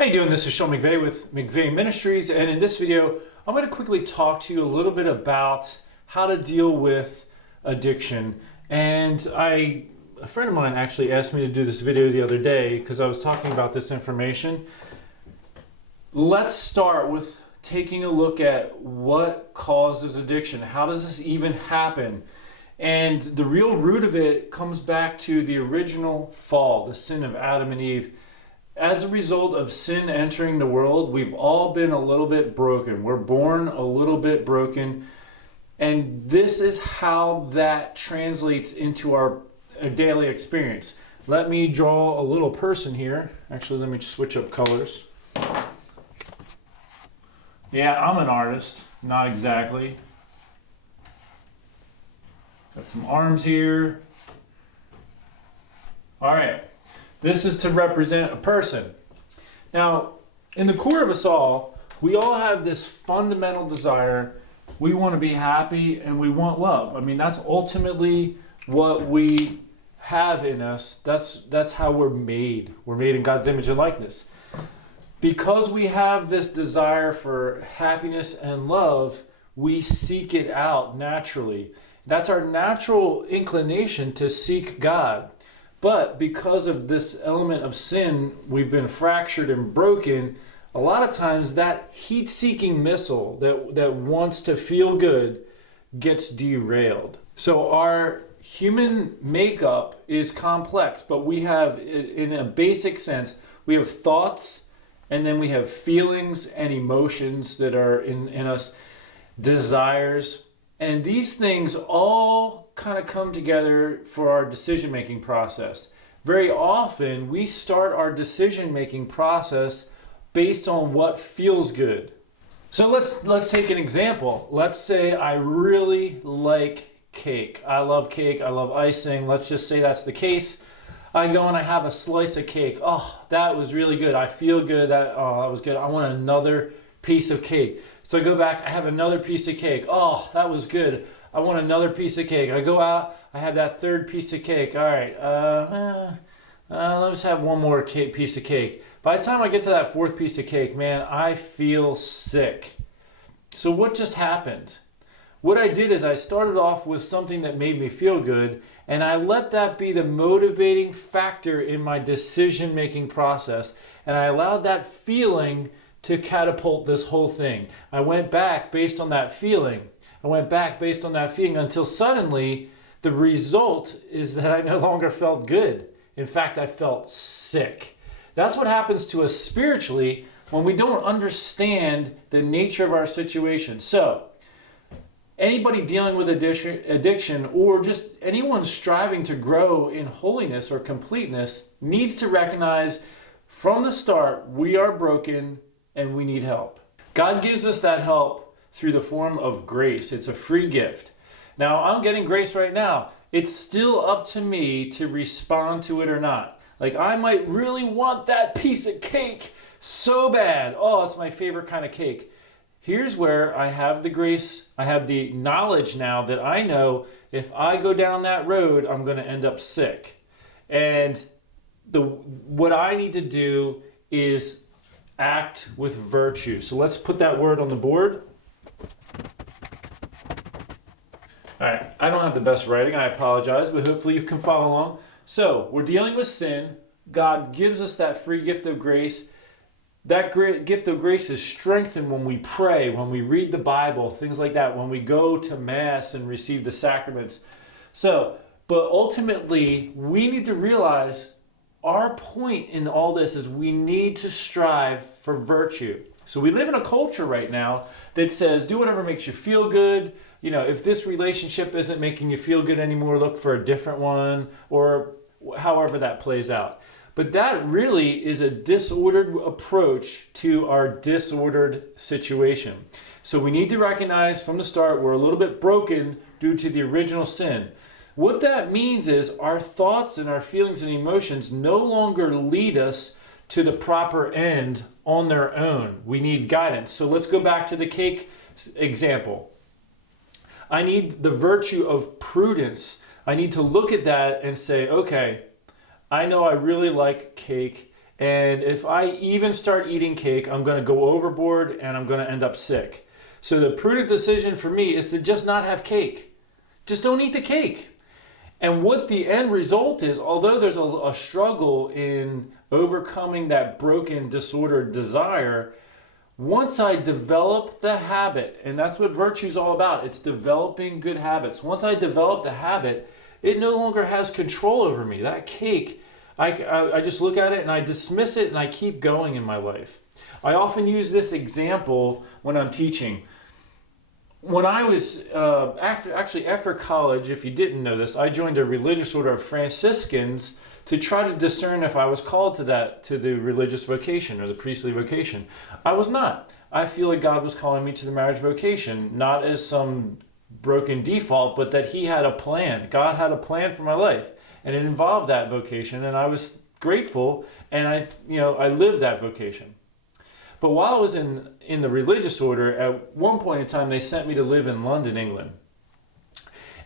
How you doing? This is Sean McVeigh with McVeigh Ministries, and in this video I'm going to quickly talk to you a little bit about how to deal with addiction. And a friend of mine actually asked me to do this video the other day because I was talking about this information. Let's start with taking a look at what causes addiction. How does this even happen? And the real root of it comes back to the original fall, the sin of Adam and Eve. As a result of sin entering the world, we've all been a little bit broken. We're born a little bit broken. And this is how that translates into our daily experience. Let me draw a little person here. Actually, let me switch up colors. Yeah, I'm an artist. Not exactly. Got some arms here. All right. This is to represent a person. Now, in the core of us all, we all have this fundamental desire. We want to be happy and we want love. I mean, that's ultimately what we have in us. That's how we're made. We're made in God's image and likeness. Because we have this desire for happiness and love, we seek it out naturally. That's our natural inclination to seek God. But because of this element of sin, we've been fractured and broken. A lot of times that heat-seeking missile that wants to feel good gets derailed. So our human makeup is complex, but we have, in a basic sense, we have thoughts, and then we have feelings and emotions that are in us, desires. And these things all kind of come together for our decision-making process. Very often, we start our decision-making process based on what feels good. So let's take an example. Let's say I really like cake. I love cake. I love icing. Let's just say that's the case. I go and I have a slice of cake. Oh, that was really good. I feel good. That was good. I want another piece of cake. So I go back, I have another piece of cake. Oh, that was good. I want another piece of cake. I go out, I have that third piece of cake. All right, let's have one more piece of cake. By the time I get to that fourth piece of cake, man, I feel sick. So what just happened? What I did is I started off with something that made me feel good, and I let that be the motivating factor in my decision-making process, and I allowed that feeling to catapult this whole thing. I went back based on that feeling. Until suddenly the result is that I no longer felt good. In fact, I felt sick. That's what happens to us spiritually when we don't understand the nature of our situation. So, anybody dealing with addiction or just anyone striving to grow in holiness or completeness needs to recognize from the start we are broken and we need help. God gives us that help through the form of grace. It's a free gift. Now, I'm getting grace right now. It's still up to me to respond to it or not. Like, I might really want that piece of cake so bad. Oh, it's my favorite kind of cake. Here's where I have the grace. I have the knowledge now that I know if I go down that road, I'm going to end up sick. And what I need to do is act with virtue. So let's put that word on the board. All right, I don't have the best writing, I apologize, but hopefully you can follow along. So we're dealing with sin. God gives us that free gift of grace. That great gift of grace is strengthened when we pray, when we read the Bible, things like that, when we go to Mass and receive the sacraments. But ultimately, we need to realize our point in all this is we need to strive for virtue. So we live in a culture right now that says, do whatever makes you feel good. You know, if this relationship isn't making you feel good anymore, look for a different one, or however that plays out. But that really is a disordered approach to our disordered situation. So we need to recognize from the start we're a little bit broken due to the original sin. What that means is our thoughts and our feelings and emotions no longer lead us to the proper end on their own. We need guidance. So let's go back to the cake example. I need the virtue of prudence. I need to look at that and say, okay, I know I really like cake And if I even start eating cake, I'm going to go overboard and I'm going to end up sick. So the prudent decision for me is to just not have cake. Just don't eat the cake. And what the end result is, although there's a struggle in overcoming that broken, disordered desire, once I develop the habit, and that's what virtue is all about, it's developing good habits. Once I develop the habit, it no longer has control over me. That cake, I just look at it and I dismiss it and I keep going in my life. I often use this example when I'm teaching. When I was, after college, if you didn't know this, I joined a religious order of Franciscans to try to discern if I was called to the religious vocation or the priestly vocation. I was not. I feel like God was calling me to the marriage vocation, not as some broken default, but that He had a plan. God had a plan for my life, and it involved that vocation, and I was grateful, and I lived that vocation. But while I was in the religious order, at one point in time, they sent me to live in London, England.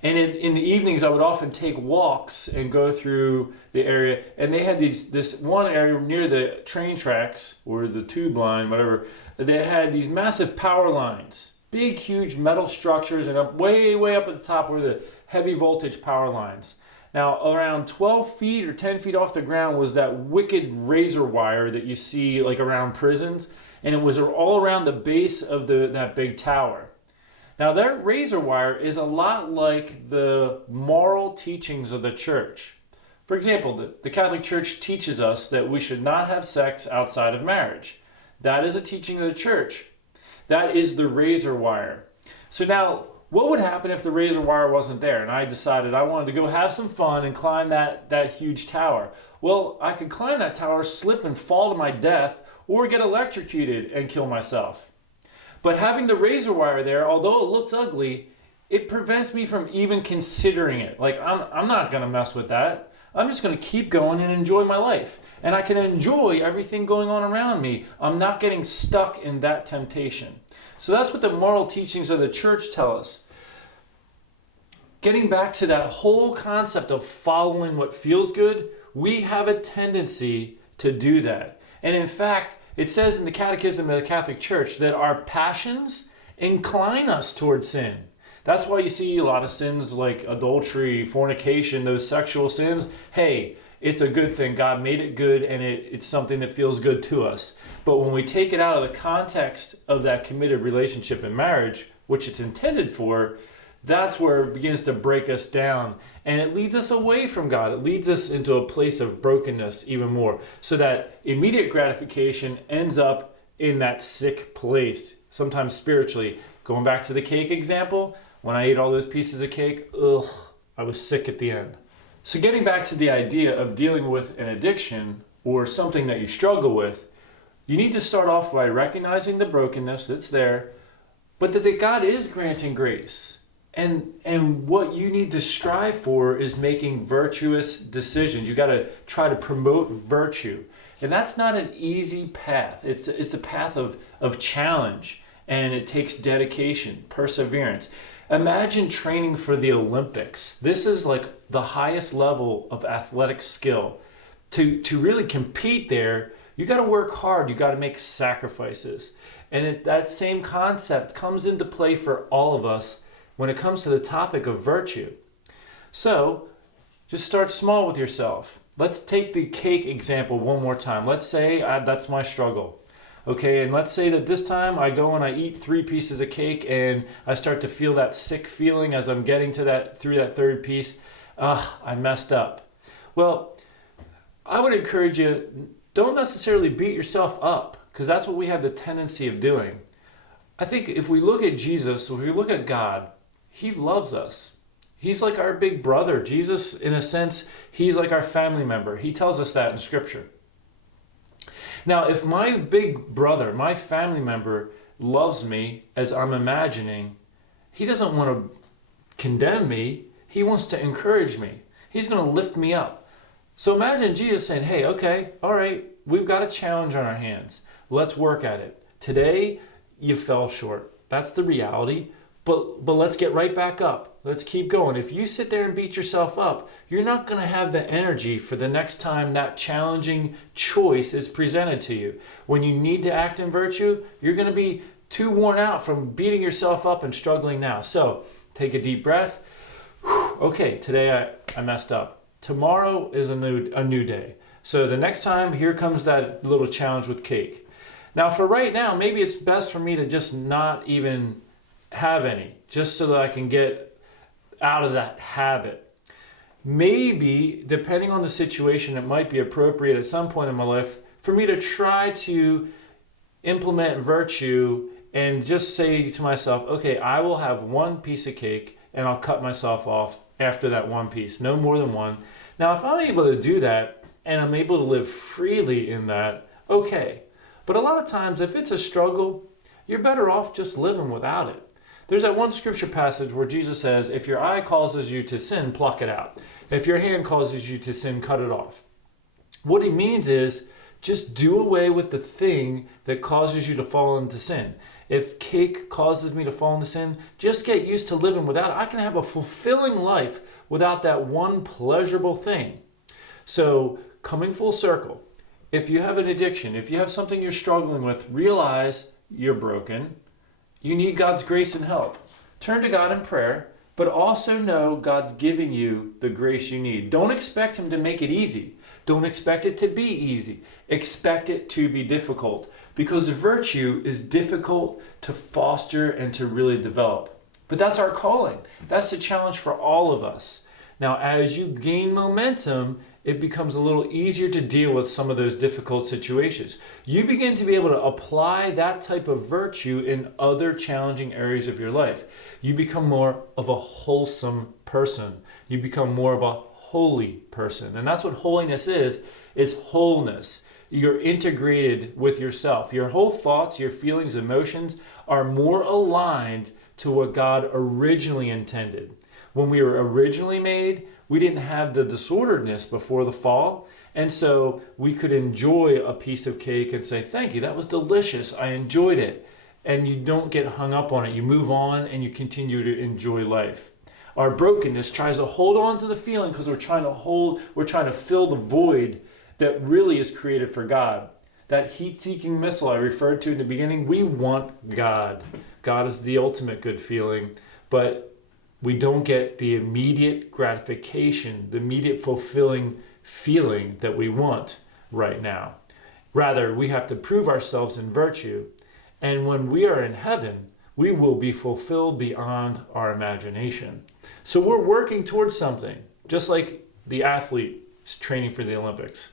And in the evenings, I would often take walks and go through the area. And they had this one area near the train tracks or the tube line, whatever. They had these massive power lines, big, huge metal structures, and way, way up at the top were the heavy voltage power lines. Now, around 12 feet or 10 feet off the ground was that wicked razor wire that you see like around prisons, and it was all around the base of that big tower. Now, that razor wire is a lot like the moral teachings of the church. For example, the Catholic Church teaches us that we should not have sex outside of marriage. That is a teaching of the church. That is the razor wire. So now, what would happen if the razor wire wasn't there and I decided I wanted to go have some fun and climb that huge tower? Well, I could climb that tower, slip and fall to my death, or get electrocuted and kill myself. But having the razor wire there, although it looks ugly, it prevents me from even considering it. Like, I'm not going to mess with that. I'm just going to keep going and enjoy my life. And I can enjoy everything going on around me. I'm not getting stuck in that temptation. So that's what the moral teachings of the church tell us. Getting back to that whole concept of following what feels good, we have a tendency to do that. And in fact, it says in the Catechism of the Catholic Church that our passions incline us towards sin. That's why you see a lot of sins like adultery, fornication, those sexual sins. Hey, it's a good thing. God made it good, and it's something that feels good to us. But when we take it out of the context of that committed relationship in marriage, which it's intended for, that's where it begins to break us down. And it leads us away from God. It leads us into a place of brokenness even more. So that immediate gratification ends up in that sick place, sometimes spiritually. Going back to the cake example, when I ate all those pieces of cake, I was sick at the end. So getting back to the idea of dealing with an addiction or something that you struggle with, you need to start off by recognizing the brokenness that's there, but that God is granting grace. And what you need to strive for is making virtuous decisions. You got to try to promote virtue. And that's not an easy path. It's a path of challenge, and it takes dedication, perseverance. Imagine training for the Olympics. This is like the highest level of athletic skill. To really compete there, you got to work hard. You got to make sacrifices. And that same concept comes into play for all of us when it comes to the topic of virtue. So, just start small with yourself. Let's take the cake example one more time. Let's say that's my struggle. Okay, and let's say that this time I go and I eat 3 pieces of cake and I start to feel that sick feeling as I'm getting through that third piece. I messed up. Well, I would encourage you, don't necessarily beat yourself up, because that's what we have the tendency of doing. I think if we look at Jesus, if we look at God, He loves us. He's like our big brother. Jesus, in a sense, He's like our family member. He tells us that in Scripture. Now, if my big brother, my family member, loves me as I'm imagining, He doesn't want to condemn me. He wants to encourage me. He's going to lift me up. So imagine Jesus saying, hey, okay, all right, we've got a challenge on our hands. Let's work at it. Today, you fell short. That's the reality. But let's get right back up. Let's keep going. If you sit there and beat yourself up, you're not going to have the energy for the next time that challenging choice is presented to you. When you need to act in virtue, you're going to be too worn out from beating yourself up and struggling now. So take a deep breath. Okay, today I messed up. Tomorrow is a new day. So the next time, here comes that little challenge with cake. Now for right now, maybe it's best for me to just not even have any, just so that I can get out of that habit. Maybe, depending on the situation, it might be appropriate at some point in my life for me to try to implement virtue and just say to myself, okay, I will have one piece of cake and I'll cut myself off after that one piece, no more than one. Now, if I'm able to do that and I'm able to live freely in that, okay. But a lot of times, if it's a struggle, you're better off just living without it. There's that one scripture passage where Jesus says, if your eye causes you to sin, pluck it out. If your hand causes you to sin, cut it off. What he means is just do away with the thing that causes you to fall into sin. If cake causes me to fall into sin, just get used to living without it. I can have a fulfilling life without that one pleasurable thing. So coming full circle, if you have an addiction, if you have something you're struggling with, realize you're broken. You need God's grace and help. Turn to God in prayer, but also know God's giving you the grace you need. Don't expect him to make it easy. Don't expect it to be easy. Expect it to be difficult, because virtue is difficult to foster and to really develop. But that's our calling. That's the challenge for all of us. Now, as you gain momentum, it becomes a little easier to deal with some of those difficult situations. You begin to be able to apply that type of virtue in other challenging areas of your life. You become more of a wholesome person. You become more of a holy person. And that's what holiness is wholeness. You're integrated with yourself. Your whole thoughts, your feelings, emotions are more aligned to what God originally intended. When we were originally made, we didn't have the disorderedness before the fall. And so we could enjoy a piece of cake and say, thank you, that was delicious. I enjoyed it. And you don't get hung up on it. You move on and you continue to enjoy life. Our brokenness tries to hold on to the feeling because we're trying to fill the void that really is created for God. That heat-seeking missile I referred to in the beginning, we want God. God is the ultimate good feeling, but we don't get the immediate gratification, the immediate fulfilling feeling that we want right now. Rather, we have to prove ourselves in virtue. And when we are in heaven, we will be fulfilled beyond our imagination. So we're working towards something, just like the athlete is training for the Olympics.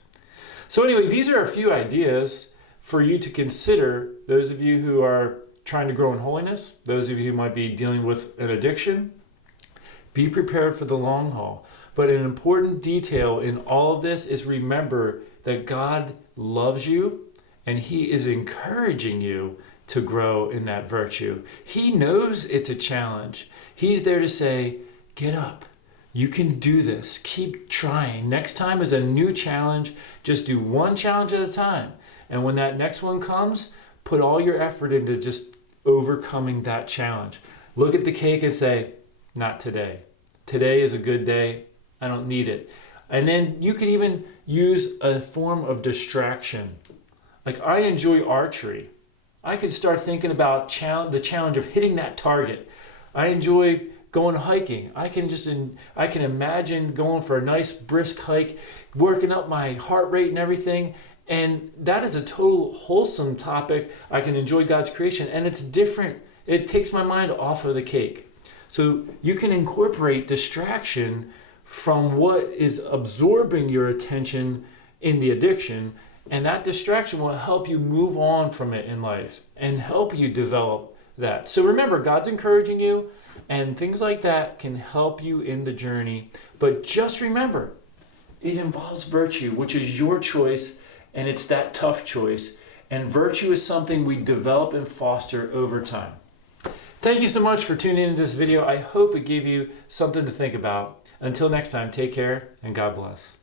So anyway, these are a few ideas for you to consider, those of you who are trying to grow in holiness, those of you who might be dealing with an addiction. Be prepared for the long haul. But an important detail in all of this is remember that God loves you and he is encouraging you to grow in that virtue. He knows it's a challenge. He's there to say, get up. You can do this. Keep trying. Next time is a new challenge. Just do one challenge at a time. And when that next one comes, put all your effort into just overcoming that challenge. Look at the cake and say, not today. Today is a good day. I don't need it. And then you can even use a form of distraction. Like I enjoy archery. I could start thinking about the challenge of hitting that target. I enjoy going hiking. I can imagine going for a nice brisk hike, working up my heart rate and everything. And that is a total wholesome topic. I can enjoy God's creation and it's different. It takes my mind off of the cake. So you can incorporate distraction from what is absorbing your attention in the addiction, and that distraction will help you move on from it in life and help you develop that. So remember, God's encouraging you, and things like that can help you in the journey. But just remember, it involves virtue, which is your choice, and it's that tough choice. And virtue is something we develop and foster over time. Thank you so much for tuning into this video. I hope it gave you something to think about. Until next time, take care and God bless.